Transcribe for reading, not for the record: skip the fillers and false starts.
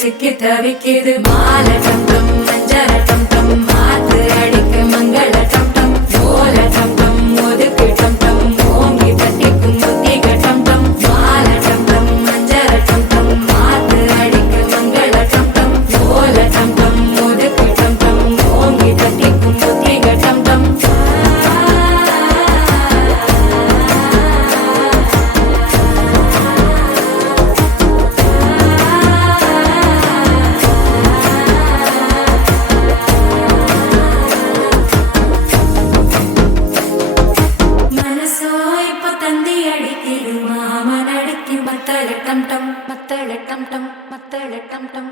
சிக்கி தவிக்கிது மால டம் டம் மஞ்சள டம் டம் மாத்து அடிக்க மங்கள டம் டம் ஓல டம் டம் ஒதுக்கு டம் டம் ஓங்கி தட்டிக்கும் புத்திக டம் டம் மால டம் டம் மஞ்சள டம் டம் மாத்து அடிக்க மங்கள டம் டம் ஓல டம் டம் ஒதுக்கு டம் டம் ஓங்கி தட்டிக்கும் புத்திக டம் டம் மத்தள டம் டம் மத்தள டம் டம் மத்தள டம் டம்